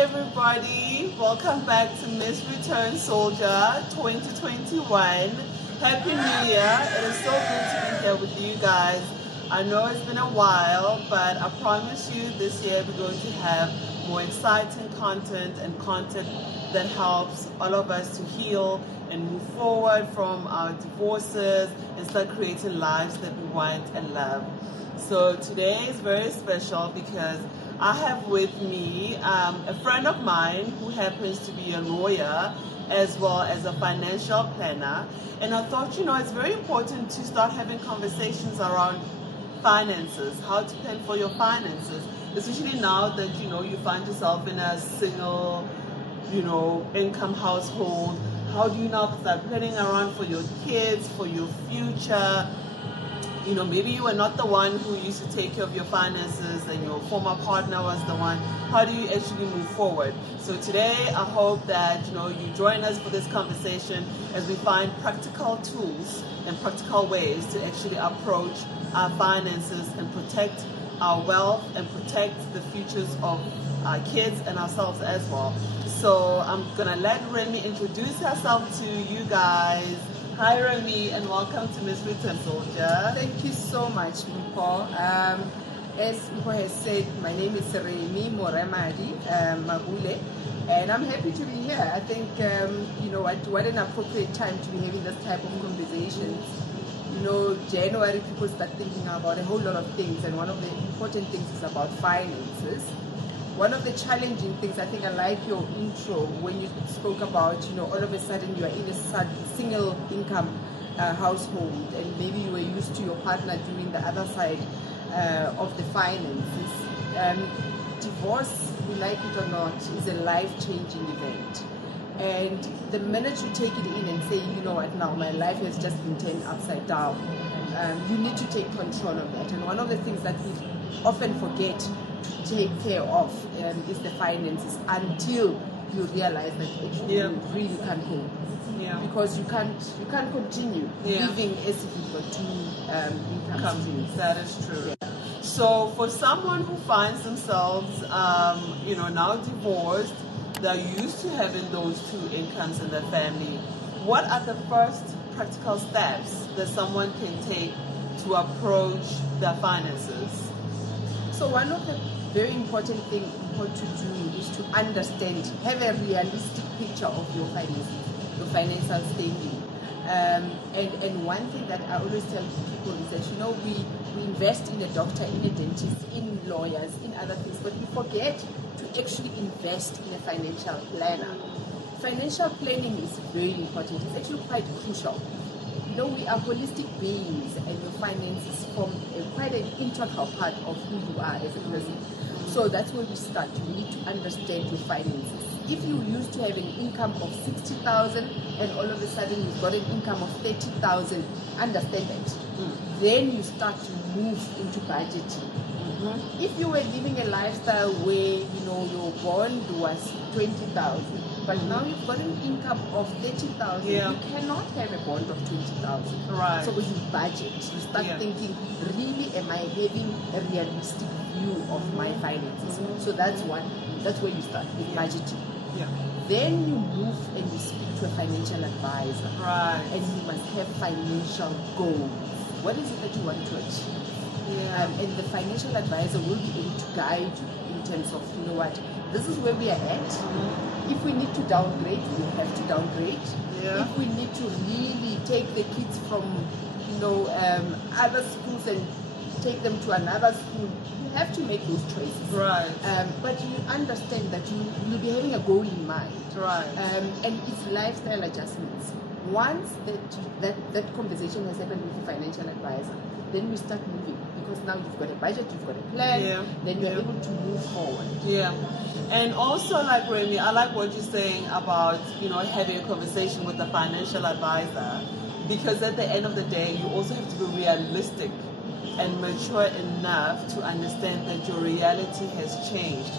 everybody, welcome back to Miss Return Soldier 2021. Happy New Year. It is so good to be here with you guys. I know it's been a while, but I promise you this year we're going to have more exciting content and content that helps all of us to heal and move forward from our divorces and start creating lives that we want and love. So today is very special because I have with me a friend of mine who happens to be a lawyer as well as a financial planner. And I thought, it's very important to start having conversations around finances, how to plan for your finances, especially now that, you find yourself in a single, income household. How do you now start planning around for your kids, for your future? Maybe you were not the one who used to take care of your finances and your former partner was the one. How do you actually move forward? So today, I hope that, you join us for this conversation as we find practical tools and practical ways to actually approach our finances and protect our wealth and protect the futures of our kids and ourselves as well. So I'm gonna let Remy introduce herself to you guys. Hi Remy, and welcome to Miss Return Soldier. Thank you so much, Mpo. As Mpo has said, my name is Remy Moremadi Mabule, and I'm happy to be here. I think, what an appropriate time to be having this type of conversations. January, people start thinking about a whole lot of things, and one of the important things is about finances. One of the challenging things, I think I like your intro when you spoke about, all of a sudden you are in a single income household, and maybe you were used to your partner doing the other side of the finances. Divorce, we like it or not, is a life-changing event. And the minute you take it in and say, now my life has just been turned upside down, you need to take control of that. And one of the things that we often forget to take care of is the finances until you realize that actually you really can't go. Yeah. Because you can't continue living as if you've got two income streams. That is true. Yeah. So for someone who finds themselves, now divorced, they're used to having those two incomes in their family, what are the first practical steps that someone can take to approach their finances? So one of the very important things to do is to understand, have a realistic picture of your finances, your financial standing. And one thing that I always tell people is that, we invest in a doctor, in a dentist, in lawyers, in other things, but we forget to actually invest in a financial planner. Financial planning is very important. It's actually quite crucial. We are holistic beings, and your finances form quite an integral part of who you are as a person. So that's where we start. You need to understand your finances. If you used to have an income of 60,000 and all of a sudden you've got an income of 30,000, understand that. Then you start to move into budgeting. If you were living a lifestyle where your bond was 20,000, but now you've got an income of 30,000, you cannot have a bond of 20,000. Right. So when you budget, you start thinking, really, am I having a realistic view of my finances? So that's where you start with budgeting. Yeah. Then you move and you speak to a financial advisor. Right. And you must have financial goals. What is it that you want to achieve? And the financial advisor will be able to guide you in terms of, this is where we are at. If we need to downgrade, we have to downgrade. Yeah. If we need to really take the kids from, other schools and take them to another school, you have to make those choices. Right. But you understand that you'll be having a goal in mind. Right. And it's lifestyle adjustments. Once that conversation has happened with the financial advisor, then we start moving, because now you've got a budget, you've got a plan, then you're able to move forward. Yeah. And also, like Remy, I like what you're saying about, having a conversation with the financial advisor, because at the end of the day, you also have to be realistic and mature enough to understand that your reality has changed.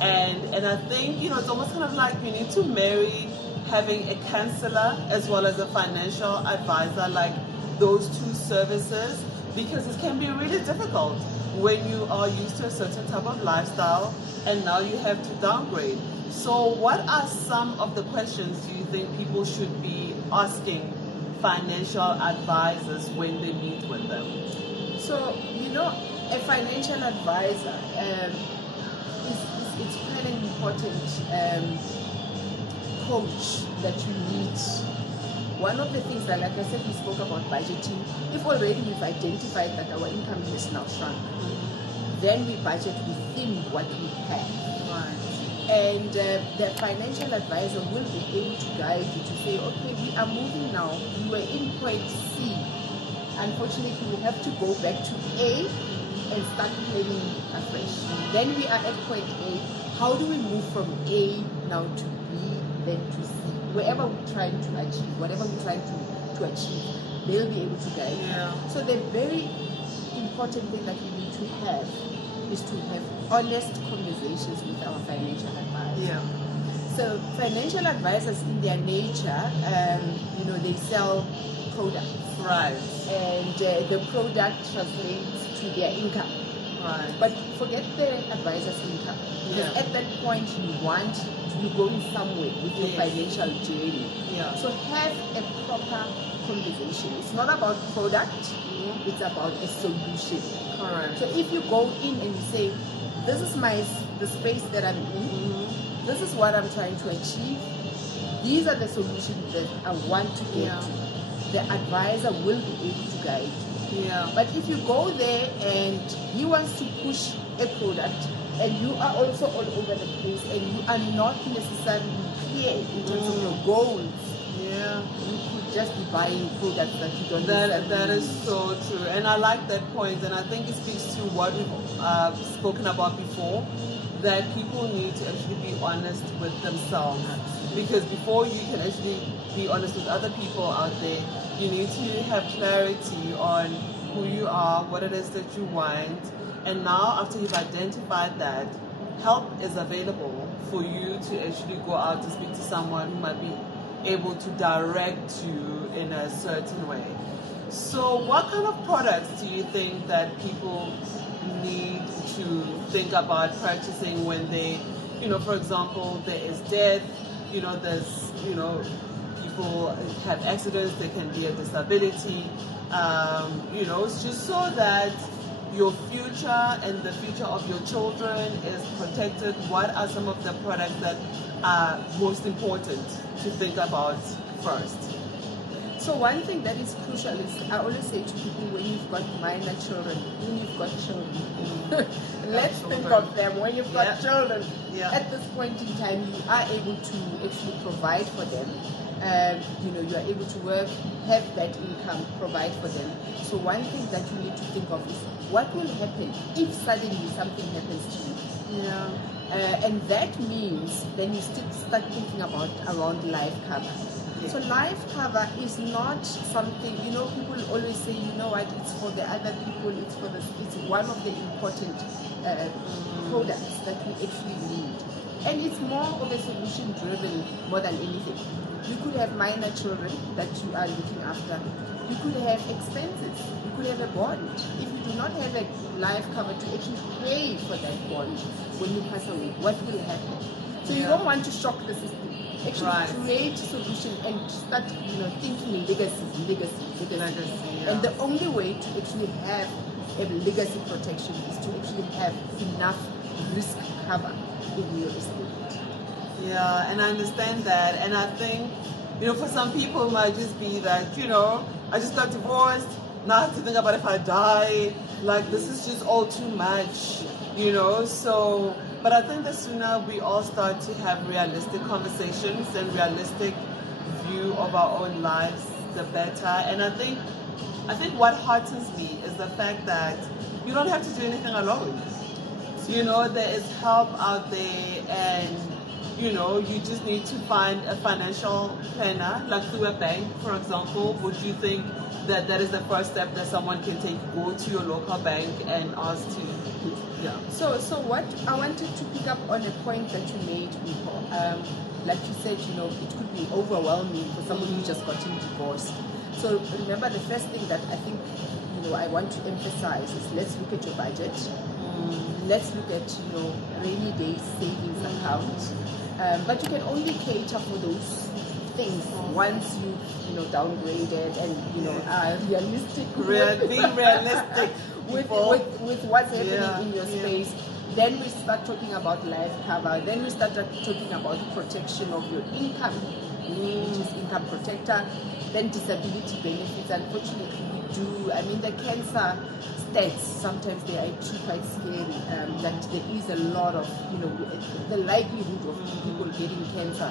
And I think, it's almost kind of like you need to marry having a counselor as well as a financial advisor, like those two services, because it can be really difficult when you are used to a certain type of lifestyle and now you have to downgrade. So what are some of the questions do you think people should be asking financial advisors when they meet with them? So, a financial advisor it's quite an important coach that you need. One of the things that, like I said, we spoke about budgeting. If already we've identified that our income is now shrunk, then we budget within what we have. Right. And the financial advisor will be able to guide you to say, okay, we are moving now. You were in point C. Unfortunately, we have to go back to A and start planning afresh. Then we are at point A. How do we move from A now to B, then to C? Wherever we're trying to achieve, whatever we're trying to achieve, they'll be able to guide you. Yeah. So the very important thing that we need to have is to have honest conversations with our financial advisor. Yeah. So financial advisors in their nature, they sell products. Right. And the product translates to their income. Right. But forget the advisor's income. Because Yeah. at that point you're going somewhere with your financial journey. Yeah. So have a proper conversation. It's not about product, it's about a solution. Correct. So if you go in and you say, this is the space that I'm in, this is what I'm trying to achieve, these are the solutions that I want to get to, the advisor will be able to guide you. Yeah. But if you go there and he wants to push a product and you are also all over the place and you are not necessarily clear in terms of your goals, Yeah. you could just be buying products that you don't That is need. so true, and I like that point, and I think it speaks to what we've spoken about before, that people need to actually be honest with themselves, because before you can actually be honest with other people out there, you need to have clarity on who you are, what it is that you want, and now after you've identified that, help is available for you to actually go out to speak to someone who might be able to direct you in a certain way. So what kind of products do you think that people need to think about purchasing when they, for example, there is death, there's, people have accidents, there can be a disability, it's just so that your future and the future of your children is protected. What are some of the products that are most important to think about first? So one thing that is crucial is, I always say to people, when you've got minor children, when you've got children, let's think of them. When you've got children, at this point in time, you are able to actually provide for them. You are able to work, have that income, provide for them. So one thing that you need to think of is, what will happen if suddenly something happens to you? Yeah. And that means then you start thinking about around life cover. So life cover is not something, people always say, it's for the other people, it's one of the important products that we actually need. And it's more of a solution driven more than anything. You could have minor children that you are looking after. You could have expenses. You could have a bond. If you do not have a life cover to actually pay for that bond when you pass away, what will happen? So you don't want to shock the system. Actually create a solution and start thinking legacy. And the only way to actually have a legacy protection is to actually have enough risk cover in your estate. Yeah, and I understand that, and I think for some people it might just be that I just got divorced, now I have to think about if I die, like this is just all too much, so. But I think the sooner we all start to have realistic conversations and realistic view of our own lives, the better. And I think what heartens me is the fact that you don't have to do anything alone. There is help out there, and you just need to find a financial planner, like through a bank, for example. Would you think that is the first step that someone can take? Go to your local bank and ask to. Yeah. So what I wanted to pick up on a point that you made before, like you said, it could be overwhelming for someone who just gotten divorced. So remember, the first thing that I think I want to emphasize is, let's look at your budget. Let's look at rainy day savings account. But you can only cater for those things once you know downgraded and you know are realistic Being realistic with what's happening Yeah, in your yeah. space. Then we start talking about life cover. Then we start talking about protection of your income, which is income protector. Then disability benefits. Unfortunately, we do. I mean, the cancer stats sometimes they are actually quite scary. That there is a lot of the likelihood of people getting cancer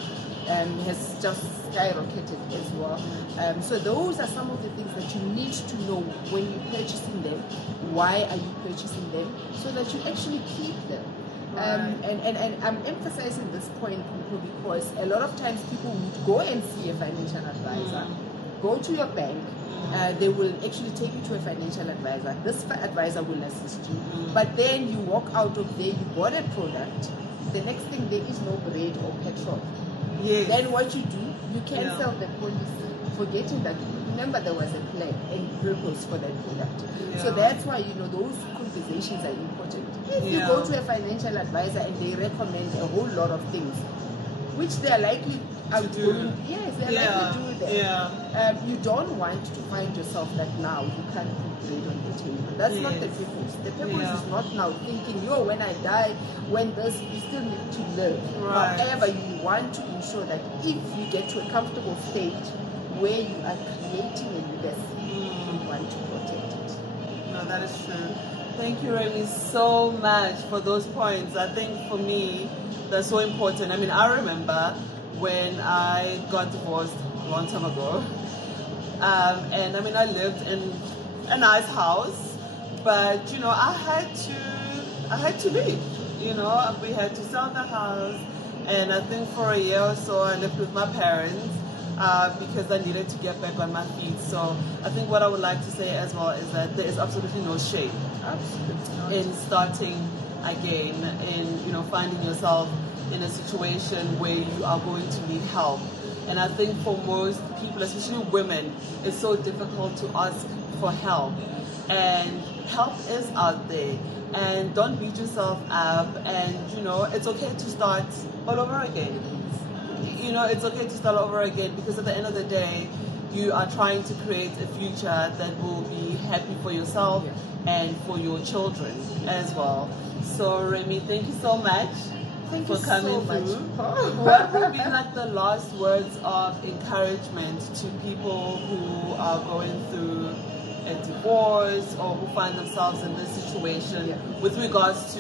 has just skyrocketed as well. So those are some of the things that you need to know when you're purchasing them. Why are you purchasing them? So that you actually keep them. And I'm emphasizing this point because a lot of times people would go and see a financial advisor, go to your bank, they will actually take you to a financial advisor. This advisor will assist you. But then you walk out of there, you bought a product, the next thing there is no bread or petrol. Yes. Then what you do, you cancel the policy, forgetting that remember there was a plan and purpose for that product. So that's why those conversations are important. If you go to a financial advisor and they recommend a whole lot of things, which they are likely to do. Yes, they are likely to do that. Yeah. You don't want to find yourself that now you can't put bread on the table. That's not the purpose. The purpose is not now thinking, when I die, when this, you still need to live. Right. However, you want to ensure that if you get to a comfortable state where you are creating a legacy, you want to protect it. No, that is true. Thank you, Remy, so much for those points. I think for me, they're so important. I mean, I remember when I got divorced a long time ago. And I mean, I lived in a nice house, but I had to leave. We had to sell the house, and I think for a year or so I lived with my parents because I needed to get back on my feet. So I think what I would like to say as well is that there is absolutely no shame in starting again, in finding yourself in a situation where you are going to need help. And I think for most people, especially women, it's so difficult to ask for help. And help is out there. And don't beat yourself up. And, it's okay to start all over again. It's okay to start over again because at the end of the day, you are trying to create a future that will be happy for yourself and for your children as well. So, Remy, thank you so much. Thank for you coming so much. through. What would be like the last words of encouragement to people who are going through a divorce or who find themselves in this situation with regards to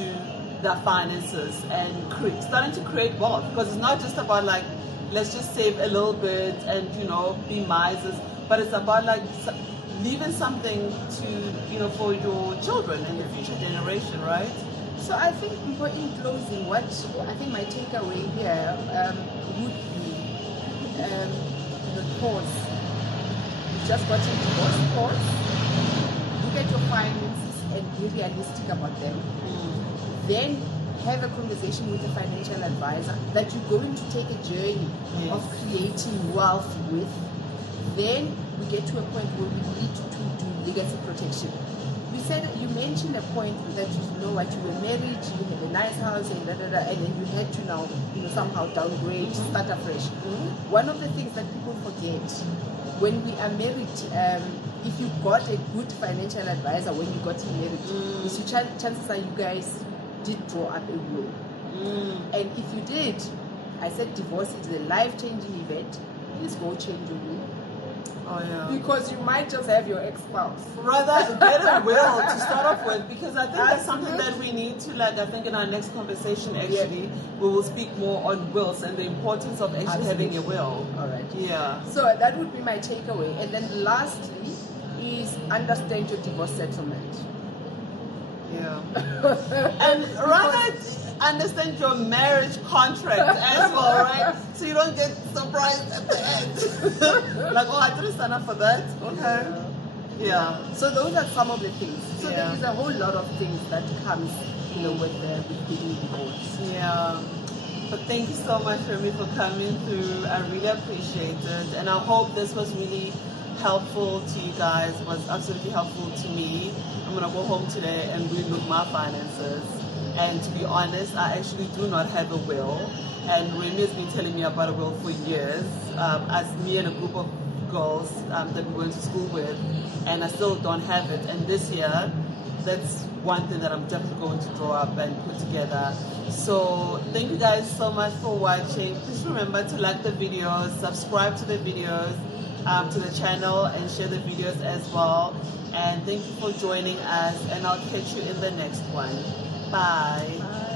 their finances and starting to create wealth? Because it's not just about like, let's just save a little bit and be misers, but it's about like leaving something to for your children and the future generation, right? So I think in closing, what I think my takeaway here would be pause. You just got into pause. Look at your finances and be realistic about them. Then have a conversation with a financial advisor that you're going to take a journey of creating wealth with. Then we get to a point where we need to do legacy protection. You mentioned a point that you were married, you had a nice house and and then you had to now somehow downgrade, start afresh. One of the things that people forget when we are married, if you got a good financial advisor when you got married, is chances are you guys did draw up a will. And if you did, I said divorce is a life-changing event. Please go change your will. Oh, yeah. Because you might just have your ex-spouse. Rather get a will to start off with, because I think that's something that we need to I think in our next conversation actually we will speak more on wills and the importance of actually having a will. All right. Yeah. So that would be my takeaway. And then lastly is understand your divorce settlement. Yeah. And rather understand your marriage contract as well, right? So you don't get surprised at the end. Like, oh, I didn't sign up for that. Okay. Yeah. So those are some of the things. So there is a whole lot of things that comes, with getting divorced. Yeah. But thank you so much, Remy, for coming through. I really appreciate it. And I hope this was really helpful to you guys. It was absolutely helpful to me. I'm going to go home today and relook my finances And to be honest, I actually do not have a will. And Remy has been telling me about a will for years, as me and a group of girls that we went to school with, and I still don't have it. And this year, that's one thing that I'm definitely going to draw up and put together. So thank you guys so much for watching. Please remember to like the videos, subscribe to the videos, to the channel, and share the videos as well. And thank you for joining us, and I'll catch you in the next one. Bye. Bye.